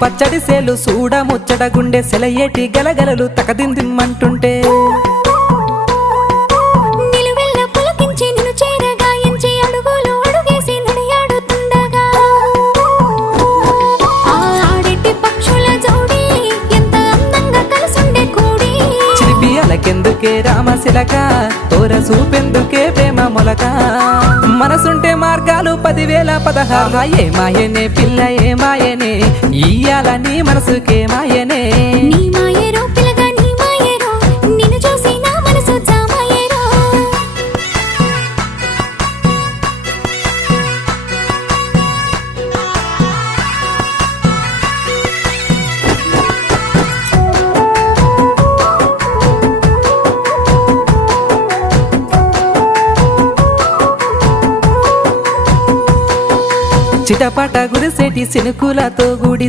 పచ్చడి సేలు సూడ ముచ్చట గుండె సెలయేటి గలగలలు తకదిందిమ్మంటుంటే నిలువెల్ల పులకించి నిన్ను చేరగాయించి అడుగులు అడుగేసి నడియాడుతుండగా ఆడెట్టి పక్షుల జోడి ఎంత అందంగా కలుసుండే కూడి చిలిపి అలకెందుకే రామశిలక తోర సూపెందుకే ప్రేమ మొలక మనసుంటే మార్గాలు 10,016 ఏ మాయనే పిల్ల ఏ మాయనే ఇయ్యాల నీ మనసుకే మాయనే నీ మాయేరో పిల్లగా నీ మాయేరో నిన్ను చూసి నా మనసు జామాయేరో చిటపట గురిసేటి సినుకులతో గుడి